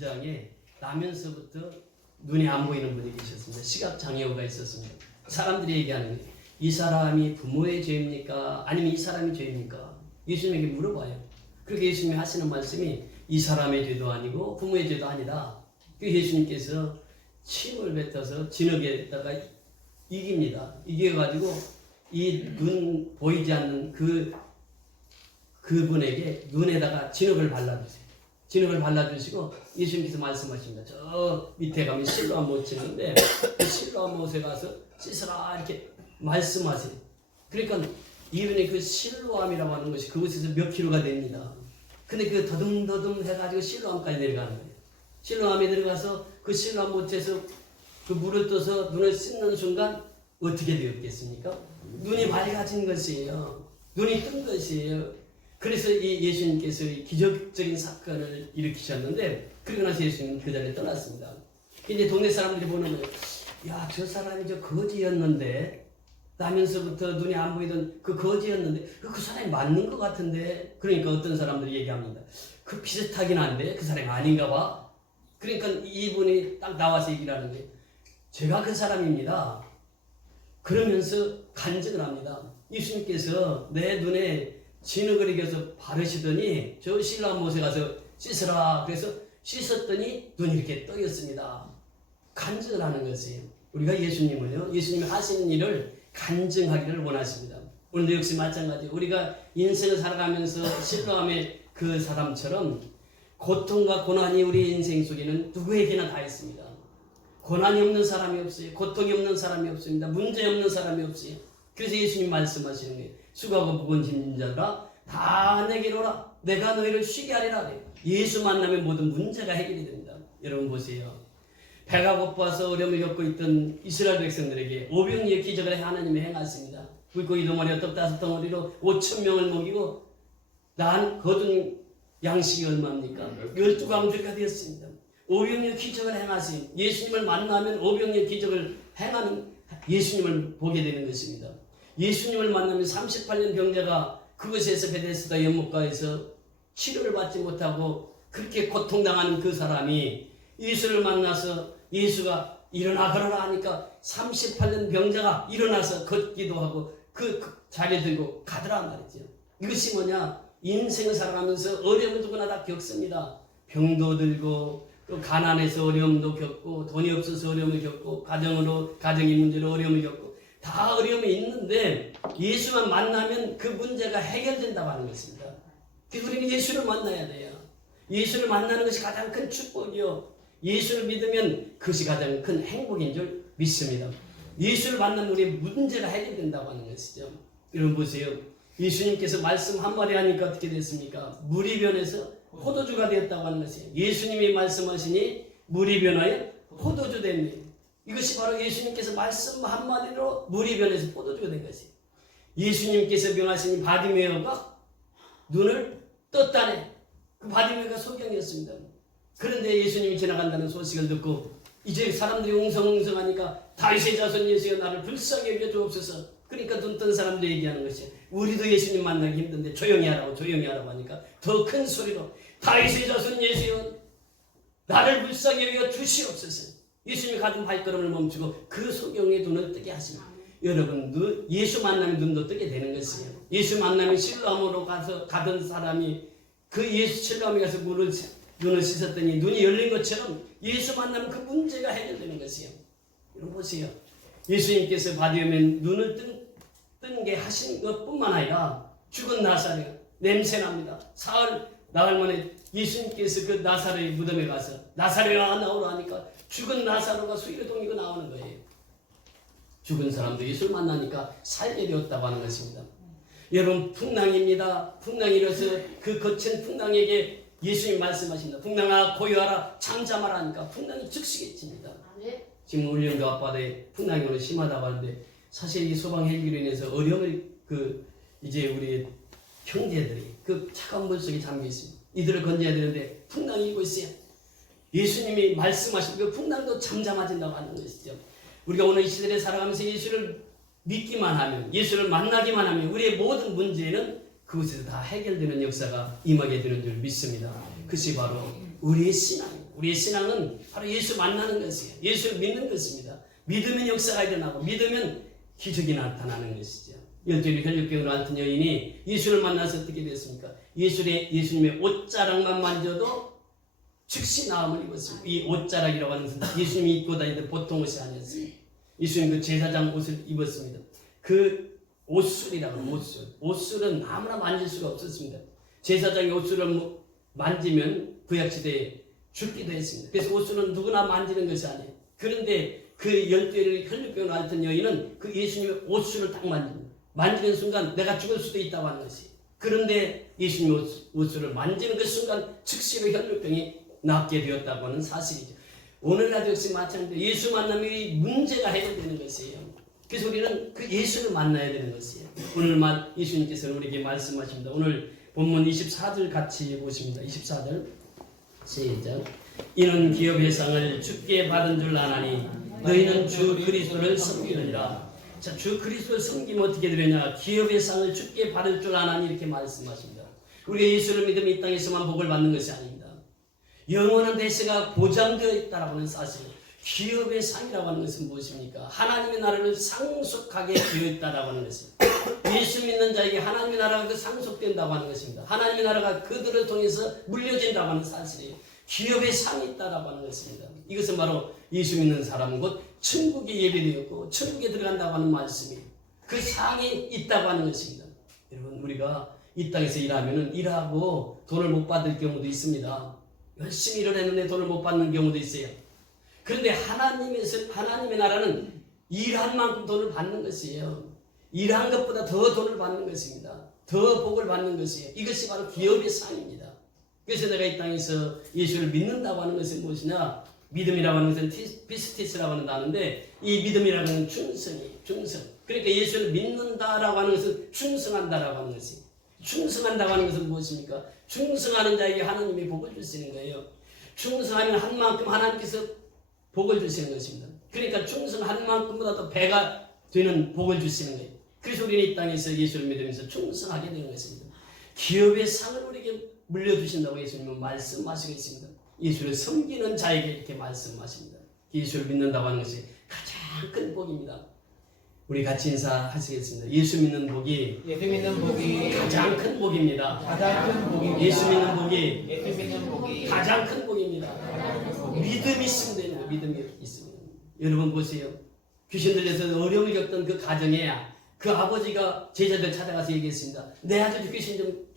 9장에 나면서부터 눈이 안 보이는 분이 계셨습니다. 시각장애우가 있었습니다. 사람들이 얘기하는 게 이 사람이 부모의 죄입니까? 아니면 이 사람이 죄입니까? 예수님에게 물어봐요. 그렇게 예수님이 하시는 말씀이 이 사람의 죄도 아니고 부모의 죄도 아니다. 그 예수님께서 침을 뱉어서 진흙에다가 이깁니다. 이겨가지고 이 눈 보이지 않는 그분에게 눈에다가 진흙을 발라주세요. 진흙을 발라주시고 예수님께서 말씀하십니다. 저 밑에 가면 실로암 못이 있는데 그 실로암 못에 가서 씻으라 이렇게 말씀하세요. 그러니까 이분이 그 실로암이라고 하는 것이 그곳에서 몇 킬로가 됩니다. 근데 그 더듬더듬 해가지고 실로암까지 내려가는 거예요. 실로암에 들어가서 그 실로암 못에서 그 물을 떠서 눈을 씻는 순간 어떻게 되었겠습니까? 눈이 맑아진 것이에요. 눈이 뜬 것이에요. 그래서 이 예수님께서 기적적인 사건을 일으키셨는데 그러고 나서 예수님은 그 자리에 떠났습니다. 이제 동네 사람들이 보는 거예요. 야, 저 사람이 저 거지였는데 나면서부터 눈이 안 보이던 그 거지였는데 그 사람이 맞는 것 같은데 그러니까 어떤 사람들이 얘기합니다. 그 비슷하긴 한데 그 사람이 아닌가 봐. 그러니까 이분이 딱 나와서 얘기를 하는 거예요. 제가 그 사람입니다. 그러면서 간증을 합니다. 예수님께서 내 눈에 진흙을 이겨서 바르시더니 저 실로암 못에 가서 씻으라. 그래서 씻었더니 눈이 이렇게 떠있습니다. 간증을 하는 것이에요. 우리가 예수님은요, 예수님이 하시는 일을 간증하기를 원하십니다. 오늘도 역시 마찬가지. 우리가 인생을 살아가면서 실로암의 그 사람처럼 고통과 고난이 우리 인생 속에는 누구에게나 다 있습니다. 고난이 없는 사람이 없어요. 고통이 없는 사람이 없습니다. 문제 없는 사람이 없어요. 그래서 예수님 말씀하시는 거예요. 수고하고 무거운 짐진 자들아 다 내게로 오라. 내가 너희를 쉬게 하리라. 예수 만나면 모든 문제가 해결이 됩니다. 여러분 보세요. 배가 고파서 어려움을 겪고 있던 이스라엘 백성들에게 오병이의 기적을 하나님이 행하십니다. 물고기 덩어리 5덩어리로 5,000명을 먹이고 난 거둔 양식이 얼마입니까? 12광주가 되었습니다. 오병이의 기적을 행하신 예수님을 만나면 오병이의 기적을 행하는 예수님을 보게 되는 것입니다. 예수님을 만나면 38년 병자가 그곳에서 베데스다 연못가에서 치료를 받지 못하고 그렇게 고통당하는 그 사람이 예수를 만나서 예수가 일어나 걸어라 하니까 38년 병자가 일어나서 걷기도 하고 그 자리에 들고 가더라 말이죠. 이것이 뭐냐? 인생을 살아가면서 어려움을 누구나 다 겪습니다. 병도 들고 또 가난해서 어려움도 겪고 돈이 없어서 어려움을 겪고 가정의 문제로 어려움을 겪고 다 어려움이 있는데 예수만 만나면 그 문제가 해결된다고 하는 것입니다. 그래서 우리는 예수를 만나야 돼요. 예수를 만나는 것이 가장 큰 축복이요. 예수를 믿으면 그것이 가장 큰 행복인 줄 믿습니다. 예수를 만나면 우리의 문제가 해결된다고 하는 것이죠. 여러분 보세요. 예수님께서 말씀 한마디 하니까 어떻게 됐습니까? 물이 변해서 포도주가 되었다고 하는 것이에요. 예수님이 말씀하시니 물이 변하여 포도주 됩니다. 이것이 바로 예수님께서 말씀 한마디로 물이 변해서 포도주가 된 것이에요. 예수님께서 명하시니 바디메오가 눈을 떴다네. 그 바디메오가 소경이었습니다. 그런데 예수님이 지나간다는 소식을 듣고 이제 사람들이 웅성웅성하니까 다윗의 자손 예수여 나를 불쌍히 여겨 주옵소서. 그러니까 눈 뜬 사람도 얘기하는 것이에요. 우리도 예수님 만나기 힘든데 조용히 하라고 하니까 더 큰 소리로 다윗의 자손 예수여 나를 불쌍히 여겨 주시옵소서. 예수님이 가진 발걸음을 멈추고 그 소경의 눈을 뜨게 하십니다. 여러분 예수 만나면 눈도 뜨게 되는 것이에요. 예수 만나면 실로암으로 가던 사람이 그 예수 실로암에 가서 눈을 씻었더니 눈이 열린 것처럼 예수 만나면 그 문제가 해결되는 것이에요. 여러분 보세요. 예수님께서 바디오면 눈을 뜬 게 하신 것뿐만 아니라 죽은 나사렛 냄새납니다. 나흘 만에 예수님께서 그 나사렛의 무덤에 가서 나사렛아 나오라 하니까 죽은 나사로가 수위로 동이고 나오는 거예요. 죽은 사람도 예수를 만나니까 살게 되었다고 하는 것입니다. 여러분 풍랑입니다. 풍랑이 일어서 그 거친 풍랑에게 예수님 말씀하십니다. 풍랑아 고요하라 잠잠하라 하니까 풍랑이 즉시 그칩니다. 지금 울릉도 앞바다에 풍랑이 오늘 심하다고 하는데 사실 이 소방 헬기로 인해서 어려움을 이제 우리 형제들이 그 차가운 물 속에 잠겨 있습니다. 이들을 건져야 되는데 풍랑이 일고 있어요. 예수님이 말씀하신 그 풍랑도 잠잠해진다고 하는 것이죠. 우리가 오늘 이 시대에 살아가면서 예수를 믿기만 하면 예수를 만나기만 하면 우리의 모든 문제는 그곳에서 다 해결되는 역사가 임하게 되는 줄 믿습니다. 그것이 바로 우리의 신앙입니다. 우리의 신앙은 바로 예수 만나는 것이에요. 예수를 믿는 것입니다. 믿으면 역사가 일어나고 믿으면 기적이 나타나는 것이죠. 열두의 혈육병으로 앓던 여인이 예수를 만나서 어떻게 됐습니까? 예수님의 옷자락만 만져도 즉시 나음을 입었습니다. 이 옷자락이라고 하는 것은 예수님이 입고 다니던 보통 옷이 아니었어요. 예수님 그 제사장 옷을 입었습니다. 그 옷술이라고 하는 옷술. 옷술은 아무나 만질 수가 없었습니다. 제사장의 옷술을 만지면 구약시대에 죽기도 했습니다. 그래서 옷술은 누구나 만지는 것이 아니에요. 그런데 그 12의 혈육병을 앓던 여인은 그 예수님의 옷술을 딱 만집니다. 만지는 순간 내가 죽을 수도 있다고 하는 것이. 그런데 예수님의 옷술을 만지는 그 순간 즉시로 혈육병이 낫게 되었다고 하는 사실이죠. 오늘날도 역시 마찬가지로 예수 만나면 이 문제가 해결되는 것이에요. 그래서 우리는 그 예수를 만나야 되는 것이에요. 오늘 예수님께서는 우리에게 말씀하십니다. 오늘 본문 24절 같이 보십니다. 24절 시작. 이는 기업의 상을 주께 받은 줄 아나니 너희는 주 그리스도를 섬기느니라. 자, 주 그리스도를 섬기면 어떻게 되느냐? 기업의 상을 주께 받을 줄 아나니 이렇게 말씀하십니다. 우리가 예수를 믿으면 이 땅에서만 복을 받는 것이 아닙니다. 영원한 대세가 보장되어 있다라고 하는 사실. 기업의 상이라고 하는 것은 무엇입니까? 하나님의 나라를 상속하게 되어 있다라고 하는 것입니다. 예수 믿는 자에게 하나님의 나라가 그 상속된다고 하는 것입니다. 하나님의 나라가 그들을 통해서 물려진다고 하는 사실이에요. 기업의 상이 있다라고 하는 것입니다. 이것은 바로 예수 믿는 사람은 곧 천국에 예배되었고 천국에 들어간다고 하는 말씀이에요. 그 상이 있다고 하는 것입니다. 여러분, 우리가 이 땅에서 일하고 돈을 못 받을 경우도 있습니다. 열심히 일을 했는데 돈을 못 받는 경우도 있어요. 그런데 하나님의 나라는 일한 만큼 돈을 받는 것이에요. 일한 것보다 더 돈을 받는 것입니다. 더 복을 받는 것이에요. 이것이 바로 기업의 상입니다. 그래서 내가 이 땅에서 예수를 믿는다고 하는 것은 무엇이냐? 믿음이라고 하는 것은 피스티스라고 하는 단어인데 이 믿음이라고 하는 충성이에요. 충성. 그러니까 예수를 믿는다라고 하는 것은 충성한다라고 하는 것이. 충성한다고 하는 것은 무엇입니까? 충성하는 자에게 하나님이 복을 주시는 거예요. 충성하면 한 만큼 하나님께서 복을 주시는 것입니다. 그러니까 충성한 만큼보다 더 배가 되는 복을 주시는 거예요. 그래서 우리는 이 땅에서 예수를 믿으면서 충성하게 되는 것입니다. 기업의 상을 우리에게 물려주신다고 예수님은 말씀하시고 있습니다. 예수를 섬기는 자에게 이렇게 말씀하십니다. 예수를 믿는다고 하는 것이 가장 큰 복입니다. 우리 같이 인사하시겠습니다. 예수 믿는 복이 가장 큰 복입니다. 예수 믿는 복이 가장 큰 복입니다. 믿음이 있으면 되는 거예요. 믿음이 있으면. 여러분 보세요. 귀신 들려서 어려움을 겪던 그 가정에 그 아버지가 제자들 찾아가서 얘기했습니다. 내 아들 귀신 좀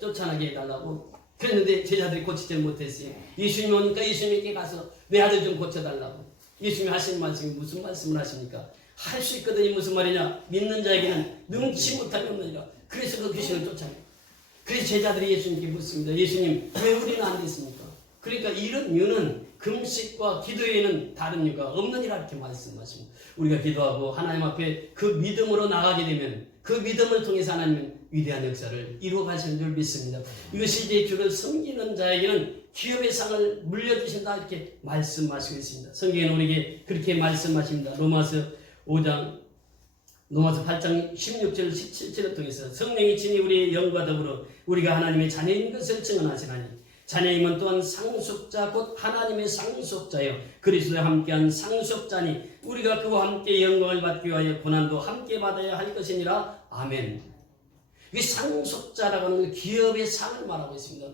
쫓아나게 해달라고. 그랬는데 제자들이 고치지 못했어요. 예수님 오니까 예수님께 가서 내 아들 좀 고쳐달라고. 예수님이 하시는 말씀이 무슨 말씀을 하십니까? 할 수 있거든요. 무슨 말이냐? 믿는 자에게는 능치 못함이 없느니라. 그래서 그 귀신을 쫓아내요. 그래서 제자들이 예수님께 묻습니다. 예수님, 왜 우리는 안 됐습니까? 그러니까 이런 이유는 금식과 기도에는 다른 이유가 없느니라 이렇게 말씀하십니다. 우리가 기도하고 하나님 앞에 그 믿음으로 나가게 되면 그 믿음을 통해서 하나님은 위대한 역사를 이루어 가시는 줄 믿습니다. 이것이 이제 주를 섬기는 자에게는 기업의 상을 물려주신다 이렇게 말씀하시고 있습니다. 성경에는 우리에게 그렇게 말씀하십니다. 로마서 8장 16절 17절을 통해서 성령이 친히 우리의 영과 더불어 우리가 하나님의 자녀인 것을 증언하시나니 자녀임은 또한 상속자 곧 하나님의 상속자여 그리스도와 함께한 상속자니 우리가 그와 함께 영광을 받기 위하여 고난도 함께 받아야 할 것이니라. 아멘. 이 상속자라고 하는 기업의 상을 말하고 있습니다.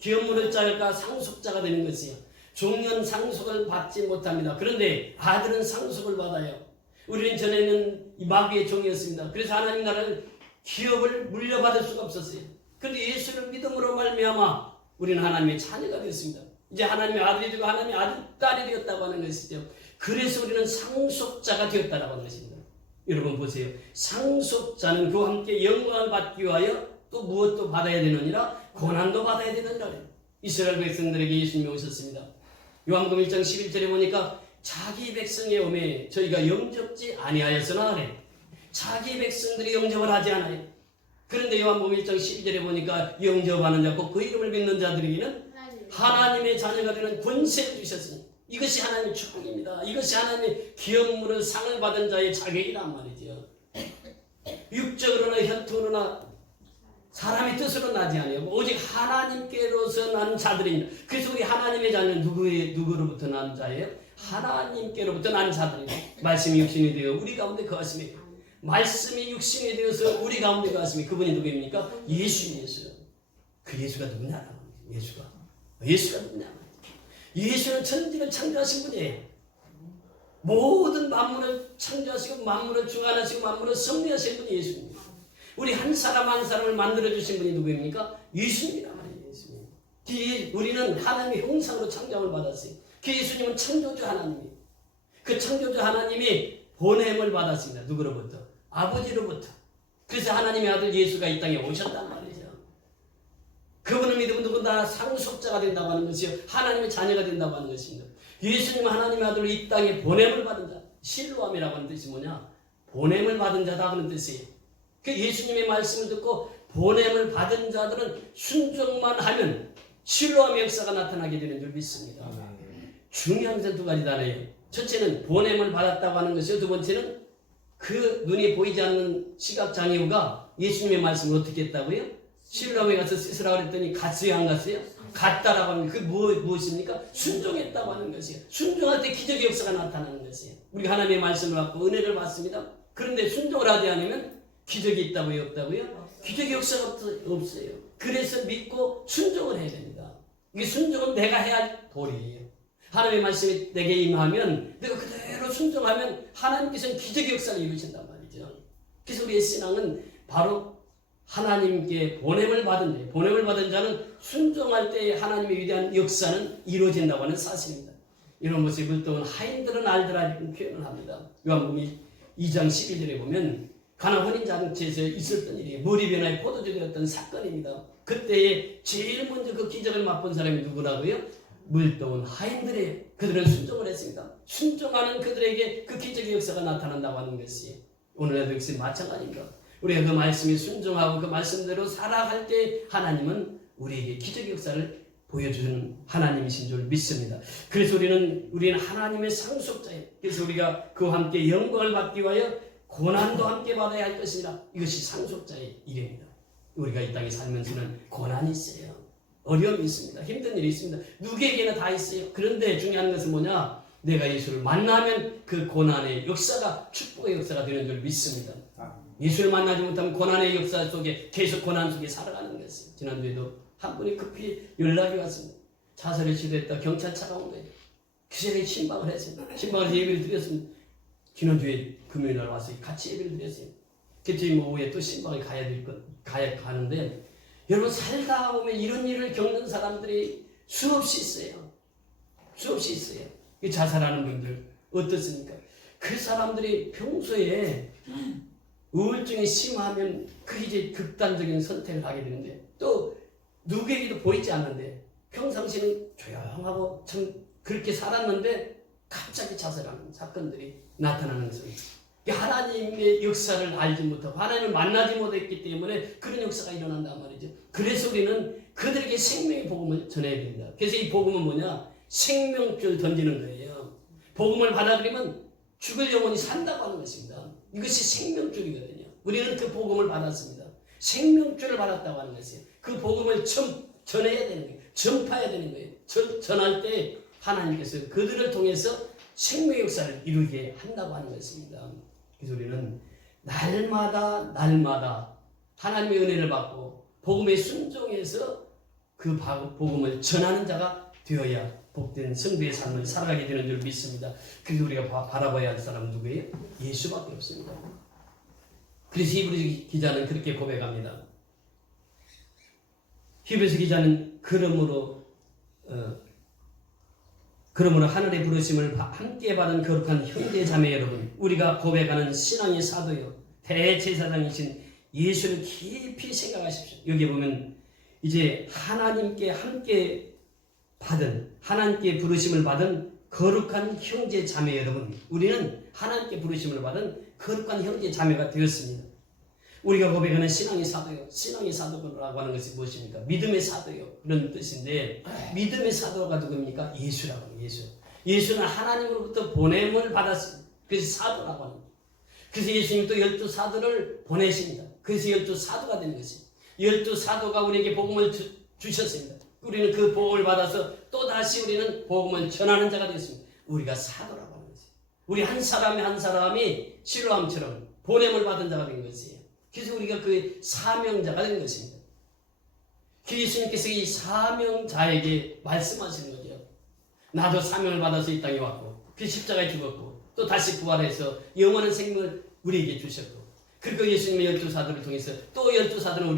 기업 물을 자가 상속자가 되는 것이에요. 종년 상속을 받지 못합니다. 그런데 아들은 상속을 받아요. 우리는 전에는 마귀의 종이었습니다. 그래서 하나님 나라를 기업을 물려받을 수가 없었어요. 그런데 예수를 믿음으로 말미암아 우리는 하나님의 자녀가 되었습니다. 이제 하나님의 아들이 되고 하나님의 아들, 딸이 되었다고 하는 것이죠. 그래서 우리는 상속자가 되었다고 하는 것입니다. 여러분 보세요. 상속자는 그와 함께 영광을 받기 위하여 또 무엇도 받아야 되느니라? 고난도 받아야 되느니라. 이스라엘 백성들에게 예수님이 오셨습니다. 요한복음 1장 11절에 보니까 자기 백성의 오매 저희가 영접지 아니하였으나 하네. 자기 백성들이 영접을 하지 않아요. 그런데 요한복음 1장 12절에 보니까 영접하는 자, 곧 그 이름을 믿는 자들에게는 하나님의 자녀가 되는 권세를 주셨으니 이것이 하나님의 축복입니다. 이것이 하나님의 기업물을 상을 받은 자의 자격이란 말이죠. 육적으로나 혈통으로나 사람의 뜻으로 나지 아니하고 오직 하나님께로서 난 자들입니다. 그래서 우리 하나님의 자녀는 누구로부터 난 자예요? 하나님께로부터 난 자들입니다. 말씀이 육신이 되어 우리 가운데 거하심이, 말씀이 육신이 되어서 우리 가운데 거하심이, 그분이 누구입니까? 예수. 그 예수가 누구냐? 예수가 누구냐? 예수는 천지를 창조하신 분이에요. 모든 만물을 창조하시고 만물을 주관하시고 만물을 섭리하신 분이 예수입니다. 우리 한 사람 한 사람을 만들어주신 분이 누구입니까? 예수님이란 말이에요. 예수님. 우리는 하나님의 형상으로 창조함을 받았어요. 그 예수님은 창조주 하나님이에요. 그 창조주 하나님이 보냄을 받았습니다. 누구로부터? 아버지로부터. 그래서 하나님의 아들 예수가 이 땅에 오셨단 말이죠. 그분을 믿으면 누구나 상속자가 된다고 하는 것이요, 하나님의 자녀가 된다고 하는 것입니다. 예수님은 하나님의 아들로 이 땅에 보냄을 받은 자, 실로암이라고 하는 뜻이 뭐냐? 보냄을 받은 자다 하는 뜻이에요. 그 예수님의 말씀을 듣고 보냄을 받은 자들은 순종만 하면 실로암의 역사가 나타나게 되는 줄 믿습니다. 중요한 것은 두 가지다네요. 첫째는 보냄을 받았다고 하는 것이요, 두 번째는 그 눈이 보이지 않는 시각장애우가 예수님의 말씀을 어떻게 했다고요? 실로암에 가서 씻으라고 그랬더니 갔어요, 안 갔어요? 갔다라고 하는 게 무엇입니까? 순종했다고 하는 것이에요. 순종할 때 기적의 역사가 나타나는 것이에요. 우리가 하나님의 말씀을 받고 은혜를 받습니다. 그런데 순종을 하지 않으면 기적이 있다고요, 없다고요? 기적의 역사가 없어요. 그래서 믿고 순종을 해야 됩니다. 이 순종은 내가 해야 할 도리예요. 하나님의 말씀이 내게 임하면 내가 그대로 순종하면 하나님께서는 기적의 역사를 이루신단 말이죠. 그래서 우리의 신앙은 바로 하나님께 보냄을 받은 자, 보냄을 받은 자는 순종할 때 하나님의 위대한 역사는 이루어진다고 하는 사실입니다. 이런 것을 물동은 하인들은 알더라 이렇게 표현을 합니다. 요한복음 2장 12절에 보면 가나 혼인잔치에서 있었던 일이 머리 변화의 포도주 되었던 사건입니다. 그때에 제일 먼저 그 기적을 맛본 사람이 누구라고요? 물동은 하인들이에요. 그들은 순종을 했습니다. 순종하는 그들에게 그 기적의 역사가 나타난다고 하는 것이 오늘날도 역시 마찬가지입니다. 우리가 그 말씀에 순종하고 그 말씀대로 살아갈 때 하나님은 우리에게 기적의 역사를 보여주는 하나님이신 줄 믿습니다. 그래서 우리는 하나님의 상속자예요. 그래서 우리가 그와 함께 영광을 받기 위하여 고난도 함께 받아야 할 것이라, 이것이 상속자의 일입니다. 우리가 이 땅에 살면서는 고난이 있어요. 어려움이 있습니다. 힘든 일이 있습니다. 누구에게나 다 있어요. 그런데 중요한 것은 뭐냐? 내가 예수를 만나면 그 고난의 역사가 축복의 역사가 되는 줄 믿습니다. 예수를 만나지 못하면 고난의 역사 속에 계속 고난 속에 살아가는 것이에요. 지난주에도 한 분이 급히 연락이 왔습니다. 자살을 시도했다 경찰차가 온 거예요. 그 시간에 신방을 했습니다. 신방을 해서 예배를 드렸습니다. 지난주에 금요일날 와서 같이 예배를 드렸어요. 그때 오후에 또 신방에 가는데 여러분 살다 보면 이런 일을 겪는 사람들이 수없이 있어요. 수없이 있어요. 이 자살하는 분들 어떻습니까? 그 사람들이 평소에 우울증이 심하면 그게 이제 극단적인 선택을 하게 되는데 또 누구에게도 보이지 않는데 평상시는 조용하고 참 그렇게 살았는데 갑자기 자살하는 사건들이 나타나는 것입니다. 하나님의 역사를 알지 못하고 하나님을 만나지 못했기 때문에 그런 역사가 일어난단 말이죠. 그래서 우리는 그들에게 생명의 복음을 전해야 됩니다. 그래서 이 복음은 뭐냐? 생명줄 던지는 거예요. 복음을 받아들이면 죽을 영혼이 산다고 하는 것입니다. 이것이 생명줄이거든요. 우리는 그 복음을 받았습니다. 생명줄을 받았다고 하는 것이에요. 그 복음을 전해야 되는 거예요. 전파해야 되는 거예요. 전할 때 하나님께서 그들을 통해서 생명의 역사를 이루게 한다고 하는 것입니다. 그래서 우리는 날마다 하나님의 은혜를 받고 복음에 순종해서 그 복음을 전하는 자가 되어야 복된 성도의 삶을 살아가게 되는 줄 믿습니다. 그래서 우리가 바라봐야 할 사람은 누구예요? 예수밖에 없습니다. 그래서 히브리서 기자는 그렇게 고백합니다. 히브리서 기자는 그러므로 하늘의 부르심을 함께 받은 거룩한 형제 자매 여러분, 우리가 고백하는 신앙의 사도요 대제사장이신 예수를 깊이 생각하십시오. 여기 보면 이제 하나님께 부르심을 받은 거룩한 형제 자매 여러분, 우리는 하나님께 부르심을 받은 거룩한 형제 자매가 되었습니다. 우리가 고백하는 신앙의 사도요, 신앙의 사도라고 하는 것이 무엇입니까? 믿음의 사도요, 그런 뜻인데 믿음의 사도가 누굽니까? 예수라고 합니다. 예수는 하나님으로부터 보냄을 받았습니다. 그래서 사도라고 합니다. 그래서 예수님이 또 12 사도를 보내십니다. 그래서 12 사도가 되는 것입니다. 12 사도가 우리에게 복음을 주셨습니다. 우리는 그 복음을 받아서 또다시 우리는 복음을 전하는 자가 되었습니다. 우리가 사도라고 하는 것이에요. 우리 한 사람이 한 사람이 실로암처럼 보냄을 받은 자가 된 것이에요. 그래서 우리가 그 사명자가 된 것입니다. 예수님께서 이 사명자에게 말씀하시는 거죠. 나도 사명을 받아서 이 땅에 왔고 그 십자가에 죽었고 또 다시 부활해서 영원한 생명을 우리에게 주셨고 그리고 예수님의 12사도를 통해서 또 12사도는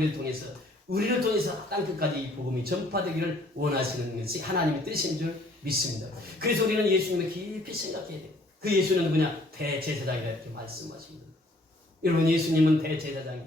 우리를 통해서 땅끝까지 이 복음이 전파되기를 원하시는 것이 하나님의 뜻인 줄 믿습니다. 그래서 우리는 예수님을 깊이 생각해야 돼요. 그 예수는 누구냐? 대제사장이라 이렇게 말씀하십니다. 여러분, 예수님은 대제사장이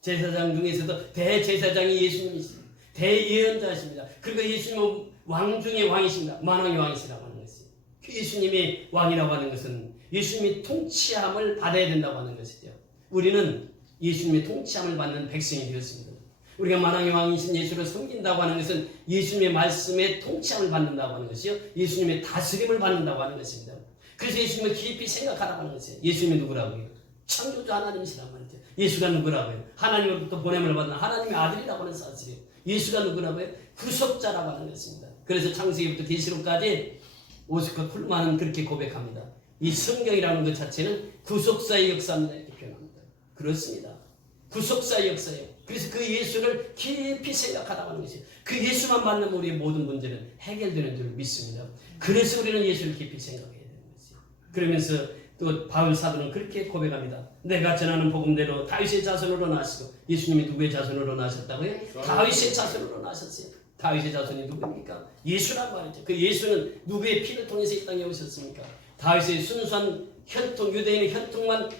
제사장 중에서도 대제사장이 예수님이십니다. 대예언자이십니다. 그리고 예수님은 왕 중의 왕이십니다. 만왕의 왕이시라고 하는 것이에요. 그 예수님이 왕이라고 하는 것은 예수님이 통치함을 받아야 된다고 하는 것이죠. 우리는 예수님의 통치함을 받는 백성이 되었습니다. 우리가 만왕의 왕이신 예수를 섬긴다고 하는 것은 예수님의 말씀에 통치함을 받는다고 하는 것이요, 예수님의 다스림을 받는다고 하는 것입니다. 그래서 예수님을 깊이 생각하라고 하는 것이에요. 예수님이 누구라고요? 창조주 하나님이시란 말이죠. 예수가 누구라고요? 하나님으로부터 보냄을 받는 하나님의 아들이라고 하는 사실이에요. 예수가 누구라고요? 구속자라고 하는 것입니다. 그래서 창세기부터 계시록까지 오스컷 쿨만은 그렇게 고백합니다. 이 성경이라는 것 자체는 구속사의 역사입니다. 이렇게 표현합니다. 그렇습니다. 구속사의 역사예요. 그래서 그 예수를 깊이 생각하라고 하는 것이에요. 그 예수만 만나면 우리의 모든 문제는 해결되는 줄 믿습니다. 그래서 우리는 예수를 깊이 생각해야 되는 것이에요. 그러면서 또 바울 사도는 그렇게 고백합니다. 내가 전하는 복음대로 다윗의 자손으로 나시고, 예수님이 누구의 자손으로 나셨다고요? 다윗의 자손으로 나셨어요. 다윗의 자손이 누구입니까? 예수라고 하죠. 그 예수는 누구의 피를 통해서 이 땅에 오셨습니까? 다윗의 순수한 혈통, 유대인의 혈통만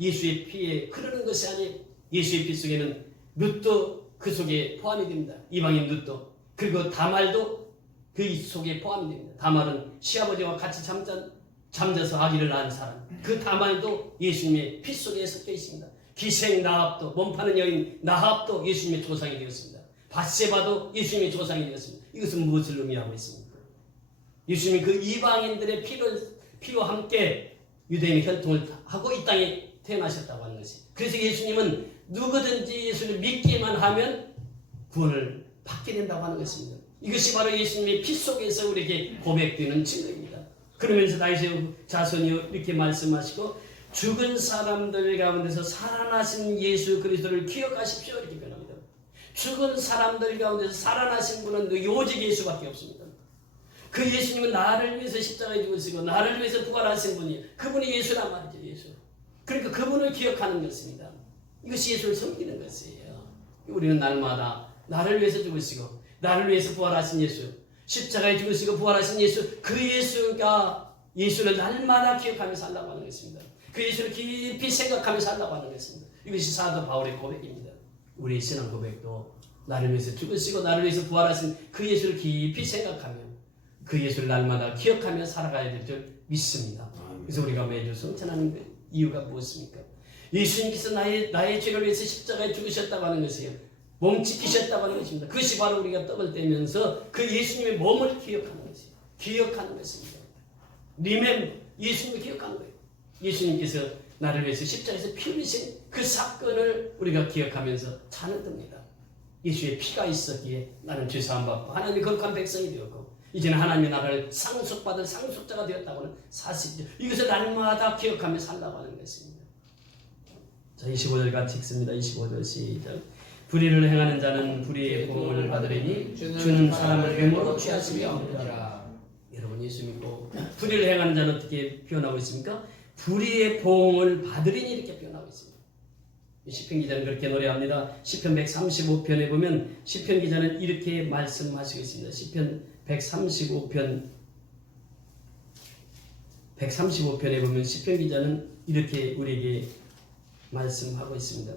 예수의 피에 흐르는 것이 아니에요. 예수의 피 속에는 룻도 그 속에 포함이 됩니다. 이방인 룻도. 그리고 다말도 그 속에 포함이 됩니다. 다말은 시아버지와 같이 잠자서 아기를 낳은 사람. 그 다말도 예수님의 피 속에 섞여 있습니다. 기생 나합도, 몸파는 여인 나합도 예수님의 조상이 되었습니다. 밧세바도 예수님의 조상이 되었습니다. 이것은 무엇을 의미하고 있습니까? 예수님이 그 이방인들의 피와 함께 유대인의 혈통을 하고 이 땅에 태어나셨다고 하는 것이. 그래서 예수님은 누구든지 예수를 믿기만 하면 구원을 받게 된다고 하는 것입니다. 이것이 바로 예수님의 피 속에서 우리에게 고백되는 증거입니다. 그러면서 다윗의 자손이요 이렇게 말씀하시고, 죽은 사람들 가운데서 살아나신 예수 그리스도를 기억하십시오 이렇게 변합니다. 죽은 사람들 가운데서 살아나신 분은 오직 예수밖에 없습니다. 그 예수님은 나를 위해서 십자가에 죽으시고 나를 위해서 부활하신 분이에요. 그분이 예수란 말이죠. 예수. 그러니까 그분을 기억하는 것입니다. 이것이 예수를 섬기는 것이에요. 우리는 날마다 나를 위해서 죽으시고 나를 위해서 부활하신 예수, 십자가에 죽으시고 부활하신 예수, 그 예수가 예수를 날마다 기억하며 살라고 하는 것입니다. 그 예수를 깊이 생각하며 살라고 하는 것입니다. 이것이 사도 바울의 고백입니다. 우리의 신앙 고백도 나를 위해서 죽으시고 나를 위해서 부활하신 그 예수를 깊이 생각하며 그 예수를 날마다 기억하며 살아가야 될 줄 믿습니다. 그래서 우리가 매주 성찬하는 이유가 무엇입니까? 예수님께서 나의 죄를 위해서 십자가에 죽으셨다고 하는 것이에요. 몸 지키셨다고 하는 것입니다. 그것이 바로 우리가 떡을 떼면서 그 예수님의 몸을 기억하는 것이에요. 기억하는 것입니다. 예수님을 기억하는 거예요. 예수님께서 나를 위해서 십자가에서 피 흘리신 그 사건을 우리가 기억하면서 찬을 듭니다. 예수의 피가 있었기에 나는 죄사함 받고 하나님의 거룩한 백성이 되었고 이제는 하나님의 나라를 상속받을 상속자가 되었다고는 사실이죠. 이것을 날마다 기억하며 살라고 하는 것입니다. 자, 25절 같이 읽습니다. 25절 시작. 불의를 행하는 자는 불의의 보응을 받으리니 주는 사람을 외모로 취하시며 없느니라. 여러분, 예수 믿고 불의를 행하는 자는 어떻게 표현하고 있습니까? 불의의 보응을 받으리니 이렇게 표현하고 있습니다. 시편 기자는 그렇게 노래합니다. 시편 135편에 보면 시편 기자는 이렇게 말씀하시고 있습니다. 시편 135편에 보면 시편 기자는 이렇게 우리에게 말씀하고 있습니다.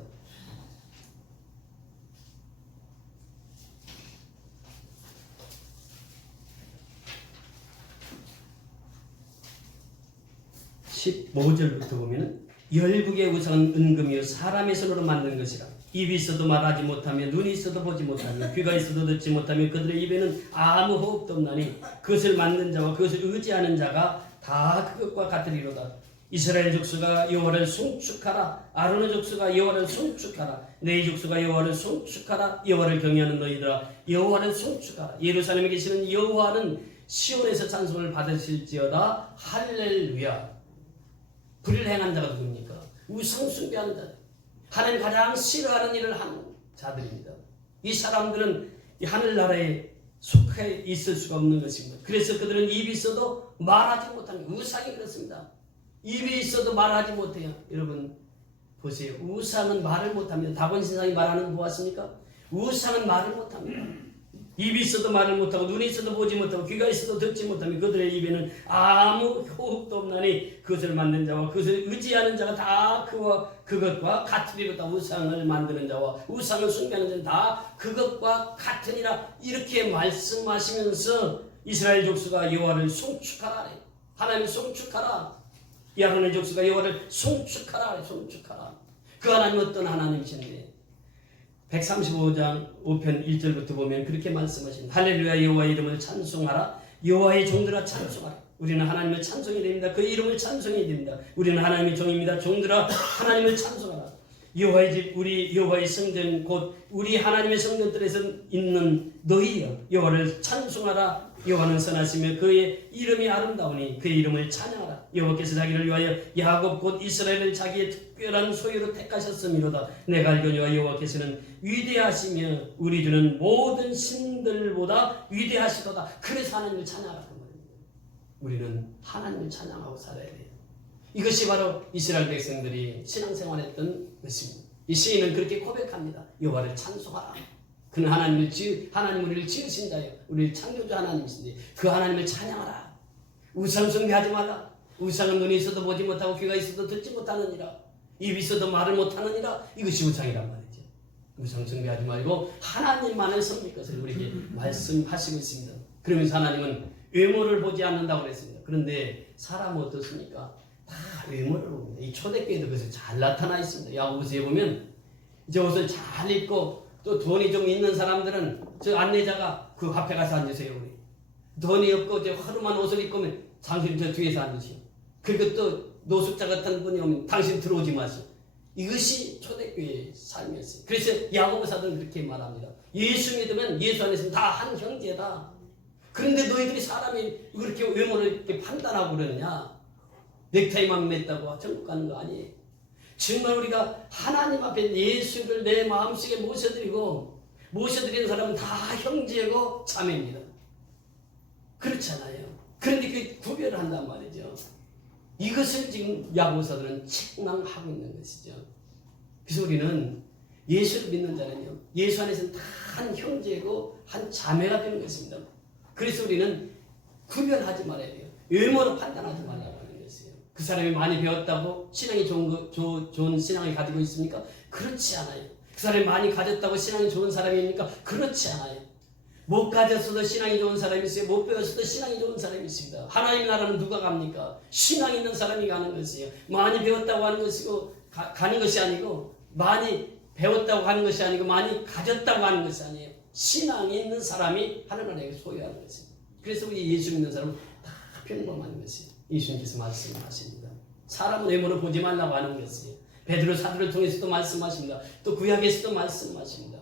(15절부터) 보면 열국의 우상은 은금이요 사람의 손으로 만든 것이라. 입이 있어도 말하지 못하며 눈이 있어도 보지 못하며 귀가 있어도 듣지 못하며 그들의 입에는 아무 호흡도 없나니 그것을 만든 자와 그것을 의지하는 자가 다 그것과 같으리로다. 이스라엘 족수가 여호와를 송축하라. 아론의 족수가 여호와를 송축하라. 내 족수가 여호와를 송축하라. 여호와를 경외하는 너희들아 여호와를 송축하라. 예루살렘에 계시는 여호와는 시온에서 찬송을 받으실지어다. 할렐루야. 불의를 행한 자가 누굽니까? 우상 숭배하는 자. 하나님 가장 싫어하는 일을 하는 자들입니다. 이 사람들은 이 하늘나라에 속해 있을 수가 없는 것입니다. 그래서 그들은 입이 있어도 말하지 못합니다. 우상이 그렇습니다. 입이 있어도 말하지 못해요. 여러분 보세요. 우상은 말을 못합니다. 다곤 신상이 말하는 무엇입니까? 우상은 말을 못합니다. 입이 있어도 말을 못하고 눈이 있어도 보지 못하고 귀가 있어도 듣지 못하며 그들의 입에는 아무 호흡도 없나니 그것을 만든 자와 그것을 의지하는 자가 다 그것과 같으리로다. 우상을 만드는 자와 우상을 숭배하는 자는 다 그것과 같으니라. 이렇게 말씀하시면서 이스라엘 족수가 여호와를 송축하라. 하나님을 송축하라. 이 아론의 족수가 여호와를 송축하라. 송축하라. 그 하나님 어떤 하나님이신데 135장 5편 1절부터 보면 그렇게 말씀하십니다. 할렐루야. 여호와의 이름을 찬송하라. 여호와의 종들아 찬송하라. 우리는 하나님을 찬송해야 됩니다. 그 이름을 찬송해야 됩니다. 우리는 하나님의 종입니다. 종들아 하나님을 찬송하라. 여호와의 집 우리 여호와의 성전 곧 우리 하나님의 성전들에서 있는 너희여 여호와를 찬송하라. 여호와는 선하시며 그의 이름이 아름다우니 그의 이름을 찬양하라. 여호와께서 자기를 위하여 야곱 곧 이스라엘을 자기의 특별한 소유로 택하셨음이로다. 내가 알거니와 여호와께서는 위대하시며 우리 주는 모든 신들보다 위대하시도다. 그래서 하나님을 찬양하라. 우리는 하나님을 찬양하고 살아야 돼요. 이것이 바로 이스라엘 백성들이 신앙생활했던 것입니다. 이 시인은 그렇게 고백합니다. 여호와를 찬송하라. 그는 하나님 우리를 지으신 자예요. 우리를 창조주 하나님이신데 그 하나님을 찬양하라. 우상 숭배하지 말라. 우상은 눈이 있어도 보지 못하고 귀가 있어도 듣지 못하느니라. 입이 있어도 말을 못하느니라. 이것이 우상이란 말이죠. 우상 숭배하지 말고 하나님만을 섬길 것을 우리에게 말씀하시고 있습니다. 그러면서 하나님은 외모를 보지 않는다고 그랬습니다. 그런데 사람은 어떻습니까? 다 외모를 봅니다. 이 초대교회도 그것이 잘 나타나 있습니다. 야고보서에 보면 이제 옷을 잘 입고 또 돈이 좀 있는 사람들은 저 안내자가 그 앞에 가서 앉으세요. 우리 돈이 없고 이제 허름한 옷을 입고 오면 당신 저 뒤에서 앉으시오. 그리고 또 노숙자 같은 분이 오면 당신 들어오지 마시오. 이것이 초대교회의 삶이었어요. 그래서 야고보 사도는 그렇게 말합니다. 예수 믿으면 예수 안에서는 다 한 형제다. 그런데 너희들이 사람이 그렇게 외모를 이렇게 판단하고 그러느냐? 넥타이만 맸다고 천국 가는 거 아니에요. 정말 우리가 하나님 앞에 예수를 내 마음속에 모셔드리는 사람은 다 형제고 자매입니다. 그렇잖아요. 그런데 그 구별을 한단 말이죠. 이것을 지금 야고보서들은 책망하고 있는 것이죠. 그래서 우리는 예수를 믿는 자는요, 예수 안에서는 다 한 형제고 한 자매가 되는 것입니다. 그래서 우리는 구별하지 말아야 돼요. 외모로 판단하지 말라고 하는 것이에요. 그 사람이 많이 배웠다고 신앙이 좋은 신앙을 가지고 있습니까? 그렇지 않아요. 그 사람이 많이 가졌다고 신앙이 좋은 사람입니까? 그렇지 않아요. 못 가졌어도 신앙이 좋은 사람이 있어요. 못 배웠어도 신앙이 좋은 사람이 있습니다. 하나님 나라는 누가 갑니까? 신앙 있는 사람이 가는 것이에요. 많이 배웠다고 하는 것이고 가는 것이 아니고, 많이 배웠다고 하는 것이 아니고 많이 가졌다고 하는 것이 아니에요. 신앙이 있는 사람이 하나님을 소유하는 것입니다. 그래서 우리 예수 믿는 사람은 다 평범한 것이에요. 예수님께서 말씀하십니다. 사람은 외모를 보지 말라고 하는 것이에요. 베드로 사도를 통해서도 말씀하십니다. 또 구약에서도 말씀하십니다.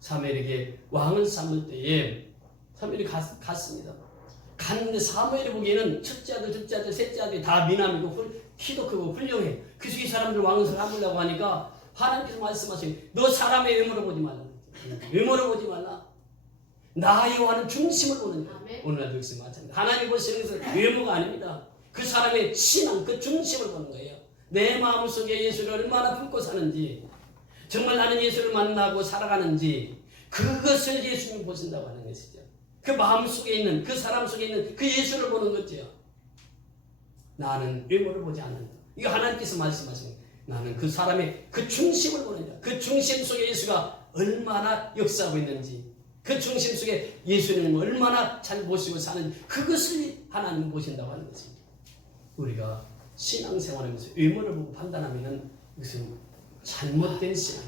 사무엘에게 왕을 삼을 때에 사무엘이 갔습니다. 갔는데 사무엘이 보기에는 첫째 아들, 둘째 아들, 셋째 아들이 다 미남이고 키도 크고 훌륭해. 그래서 이 사람들 왕을 삼으려고 하니까 하나님께서 말씀하시니 너 사람의 외모를 보지 말라. 외모를 보지 말라. 나 여호와는 중심을 보는 거예요. 오늘날도 역시 마찬가지입니다. 하나님 보시는 것은 외모가 아닙니다. 그 사람의 신앙, 그 중심을 보는 거예요. 내 마음속에 예수를 얼마나 품고 사는지, 정말 나는 예수를 만나고 살아가는지, 그것을 예수님이 보신다고 하는 것이죠. 그 마음속에 있는, 그 사람 속에 있는 그 예수를 보는 거죠. 나는 외모를 보지 않는다. 이거 하나님께서 말씀하시는 거예요. 나는 그 사람의 그 중심을 보는다. 그 중심 속에 예수가 얼마나 역사하고 있는지, 그 중심 속에 예수님을 얼마나 잘 모시고 사는지, 그것을 하나님은 보신다고 하는 것입니다. 우리가 신앙생활하면서 외모를 보고 판단하면 이것은 잘못된 신앙.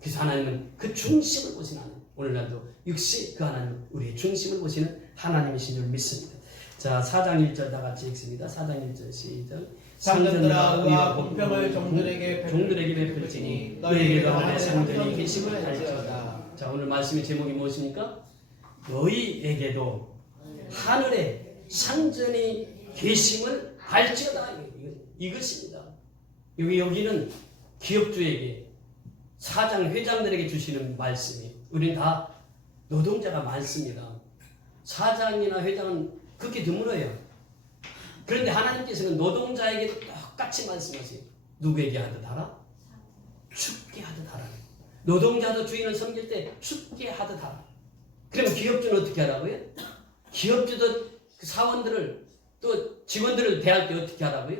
그래서 하나님은 그 중심을 보시는 하나님. 오늘날도 역시 그 하나님은 우리의 중심을 보시는 하나님이신 줄 믿습니다. 자, 4장 1절 다 같이 읽습니다. 4장 1절 시작. 상전들아 의와 공평을 종들에게 베풀지니 너희에게도 하나님의 상전이 계심을 알지어다. 자, 오늘 말씀의 제목이 무엇입니까? 너희에게도 하늘에 상전이 계심을 알지어다. 이것입니다. 여기는 기업주에게 사장 회장들에게 주시는 말씀이에요. 우리는 다 노동자가 많습니다. 사장이나 회장은 그렇게 드물어요. 그런데 하나님께서는 노동자에게도 똑같이 말씀하세요. 누구에게 하듯 하라? 죽게 하듯 하라. 노동자도 주인을 섬길 때 죽게 하듯 하라. 그러면 기업주는 어떻게 하라고요? 기업주도 그 사원들을 또 직원들을 대할 때 어떻게 하라고요?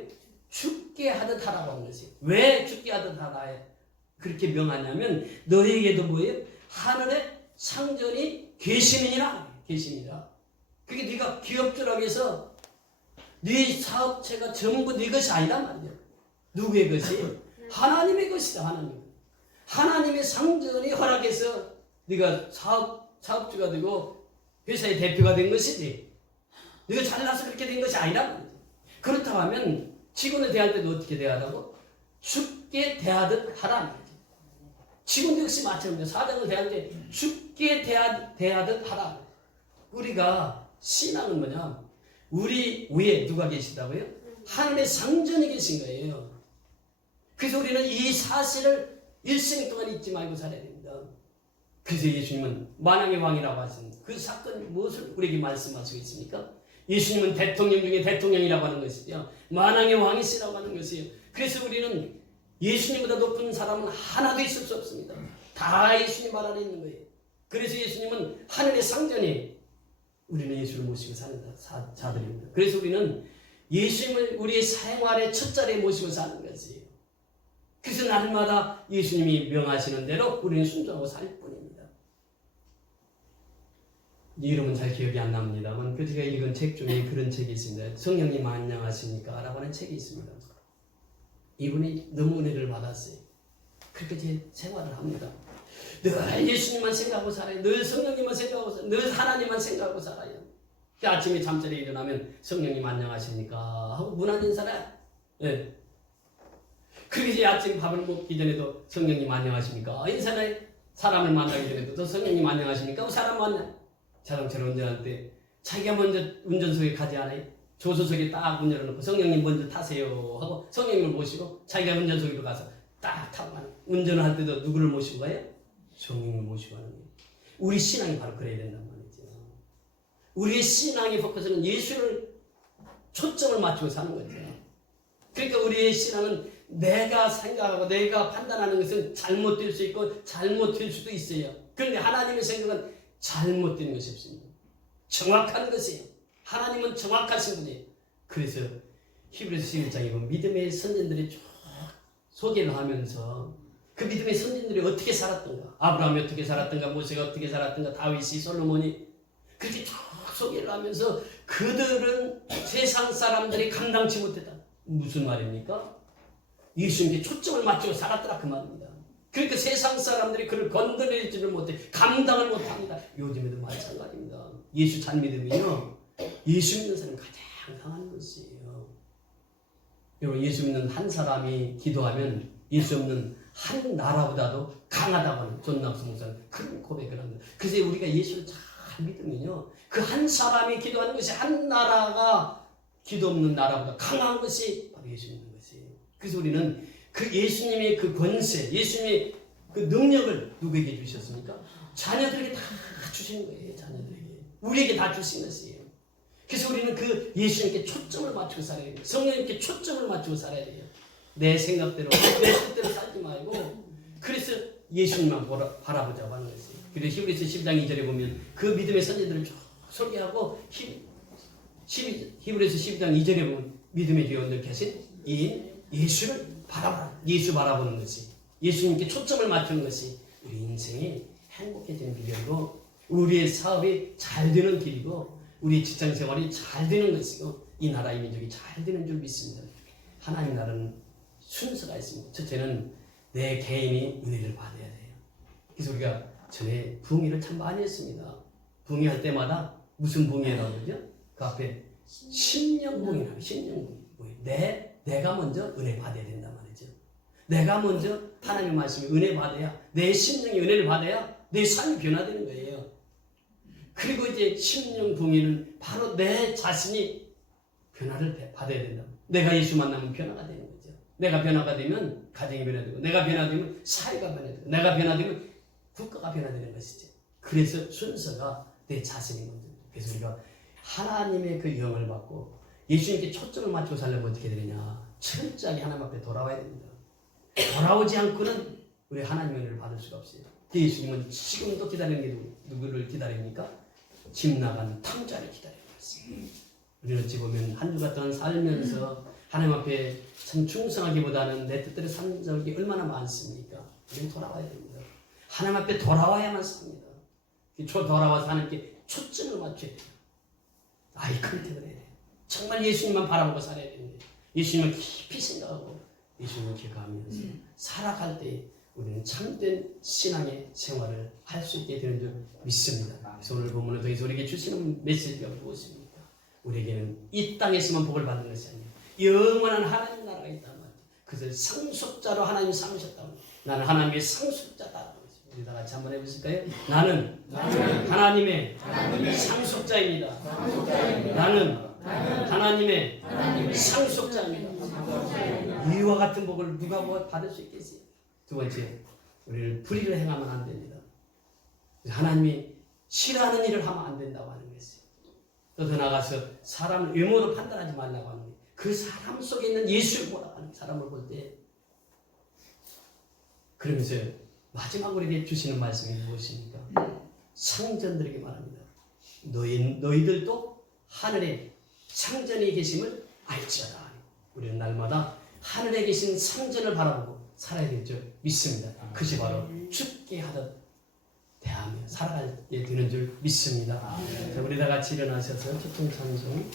죽게 하듯 하라고 하는 것이에요. 왜 죽게 하듯 하라 그렇게 명하냐면 너희에게도 뭐예요? 하늘에 상전이 계시느니라. 계시니라. 그게 네가 기업주라고 해서 네 사업체가 전부 네 것이 아니란 말이야. 누구의 것이? 하나님의 것이다. 하나님의 상전이 허락해서 네가 사업주가 되고 회사의 대표가 된 것이지. 네가 잘나서 그렇게 된 것이 아니란 말이야. 그렇다고 하면 직원을 대할 때도 어떻게 대하라고? 죽게 대하듯 하라는 거지. 직원도 역시 마찬가지입니다. 사장을 대할 때 죽게 대하듯 하라. 우리가 신앙은 뭐냐? 우리 위에 누가 계시다고요? 하늘의 상전이 계신 거예요. 그래서 우리는 이 사실을 일생 동안 잊지 말고 살아야 됩니다. 그래서 예수님은 만왕의 왕이라고 하신 그 사건이 무엇을 우리에게 말씀하시고 있습니까? 예수님은 대통령 중에 대통령이라고 하는 것이죠. 만왕의 왕이시라고 하는 것이에요. 그래서 우리는 예수님보다 높은 사람은 하나도 있을 수 없습니다. 다 예수님 말 안에 있는 거예요. 그래서 예수님은 하늘의 상전이 우리는 예수를 모시고 사는 자들입니다. 그래서 우리는 예수님을 우리의 생활의 첫 자리에 모시고 사는 것이에요. 그래서 날마다 예수님이 명하시는 대로 우리는 순종하고 살 뿐입니다. 이름은 잘 기억이 안 납니다만 그 제가 읽은 책 중에 그런 책이 있습니다. 성령님 안녕하십니까? 라고 하는 책이 있습니다. 이분이 너무 은혜를 받았어요. 그렇게 제 생활을 합니다. 늘 예수님만 생각하고 살아요. 늘 성령님만 생각하고 살아요. 늘 하나님만 생각하고 살아요. 아침에 잠자리에 일어나면 성령님 안녕하십니까? 하고 문안 인사를 네. 그리고 이제 아침 밥을 먹기 전에도 성령님 안녕하십니까? 인사를 사람을 만나기 전에도 또 성령님 안녕하십니까? 사람 만나 자동차를 운전할 때 자기가 먼저 운전석에 가지 않아요? 조수석에 딱 문 열어놓고 성령님 먼저 타세요 하고 성령님을 모시고 자기가 운전석으로 가서 딱 타고 가는. 운전을 할 때도 누구를 모시고 가요? 성령님을 모시고 가는 거예요. 우리 신앙이 바로 그래야 된단 말이죠. 우리의 신앙의 포커스는 예수를 초점을 맞추고 사는 거죠. 그러니까 우리의 신앙은 내가 생각하고 내가 판단하는 것은 잘못될 수 있고 잘못될 수도 있어요. 그런데 하나님의 생각은 잘못된 것이 없습니다. 정확한 것이에요. 하나님은 정확하신 분이에요. 그래서 히브리서 11장에 보면 믿음의 선진들이 쭉 소개를 하면서 그 믿음의 선진들이 어떻게 살았던가, 아브라함이 어떻게 살았던가, 모세가 어떻게 살았던가, 다윗이, 솔로몬이 그렇게 쭉 소개를 하면서 그들은 세상 사람들이 감당치 못했다. 무슨 말입니까? 예수님께 초점을 맞추고 살았더라 그 말입니다. 그러니까 세상 사람들이 그를 건드리지를 못해 감당을 못합니다. 요즘에도 마찬가지입니다. 예수 잘 믿으면요, 예수 믿는 사람이 가장 강한 것이에요. 여러분, 예수 믿는 한 사람이 기도하면 예수 없는 한 나라보다도 강하다고 하는 존 납스 목사는 그런 고백을 합니다. 그래서 우리가 예수를 잘 믿으면요, 그 한 사람이 기도하는 것이 한 나라가 기도 없는 나라보다 강한 것이 바로 예수 믿는 것이에요. 그래서 우리는 그 예수님의 그 권세, 예수님의 그 능력을 누구에게 주셨습니까? 자녀들에게 다 주신 거예요. 자녀들에게. 우리에게 다 주신 것이에요. 그래서 우리는 그 예수님께 초점을 맞추고 살아야 돼요. 성령님께 초점을 맞추고 살아야 돼요. 내 생각대로, 내 뜻대로 살지 말고, 그래서 예수님만 바라보자고 하는 것이에요. 그래서 히브리서 10장 2절에 보면 그 믿음의 선지들을 쭉 소개하고, 히브리서 10장 2절에 보면 믿음의 뒤에 계신 이 예수를 바라보라. 예수 바라보는 것이, 예수님께 초점을 맞추는 것이 우리 인생이 행복해지는 비결이고, 우리의 사업이 잘 되는 길이고, 우리 직장 생활이 잘 되는 것이고, 이 나라의 민족이 잘 되는 줄 믿습니다. 하나님 나라는 순서가 있습니다. 첫째는 내 개인이 은혜를 받아야 돼요. 그래서 우리가 전에 부흥회를 참 많이 했습니다. 부흥회 할 때마다 무슨 부흥회라고 그러죠? 그 앞에 심령봉이라고. 심령봉. 내가 먼저 은혜 받아야 된단 말이죠. 내가 먼저 하나님의 말씀에 은혜 받아야, 내 심령이 은혜를 받아야 내 삶이 변화되는 거예요. 그리고 이제 심령 동의는 바로 내 자신이 변화를 받아야 된다. 내가 예수 만나면 변화가 되는 거죠. 내가 변화가 되면 가정이 변화되고, 내가 변화되면 사회가 변화되고, 내가 변화되면 국가가 변화되는 것이죠. 그래서 순서가 내 자신이 먼저. 그래서 우리가 하나님의 그 영을 받고 예수님께 초점을 맞추고 살려면 어떻게 되느냐? 철저하게 하나님 앞에 돌아와야 됩니다. 돌아오지 않고는 우리 하나님의 은혜를 받을 수가 없어요. 예수님은 지금도 기다리는 게 누구를 기다립니까? 집 나간 탕자를 기다리는 것입니다. 우리는 어찌 보면 한 주 같은 살면서 하나님 앞에 참 충성하기보다는 내 뜻대로 사는 적이 얼마나 많습니까? 우리는 돌아와야 됩니다. 하나님 앞에 돌아와야만 삽니다. 돌아와서 하나님께 초점을 맞춰야 돼요. 아이 컨택을 해야 돼요. 정말 예수님만 바라보고 살아야 되는데, 예수님을 깊이 생각하고 예수님을 기억하면서 살아갈 때 우리는 참된 신앙의 생활을 할 수 있게 되는 줄 믿습니다. 그래서 오늘 본문을 통해서 우리에게 주시는 메시지가 무엇입니까? 우리에게는 이 땅에서만 복을 받는 것이 아니에요. 영원한 하나님 나라가 있단 말이에요. 그래서 상속자로 하나님이 삼으셨다고. 나는 하나님의 상속자다. 우리 다 같이 한번 해보실까요? 나는 하나님의 상속자입니다. 나는 하나님의 상속자입니다. 이와 같은 복을 누가 받을 수 있겠어요? 두 번째, 우리는 불의를 행하면 안 됩니다. 하나님이 싫어하는 일을 하면 안 된다고 하는 것이에요. 또 더 나아가서 사람을 외모로 판단하지 말라고 하는 거예요. 그 사람 속에 있는 예수를 보라고 하는 사람을 볼 때. 그러면서 마지막으로 우리에게 주시는 말씀이 무엇입니까? 상전들에게 말합니다. 너희들도 하늘에 상전이 계심을 알지어다. 우리는 날마다 하늘에 계신 상전을 바라보고 살아야 될 줄 믿습니다. 그것이 바로 죽게 하듯 대하며 살아갈 때 되는 줄 믿습니다. 자, 우리 다 같이 일어나셔서 초통찬송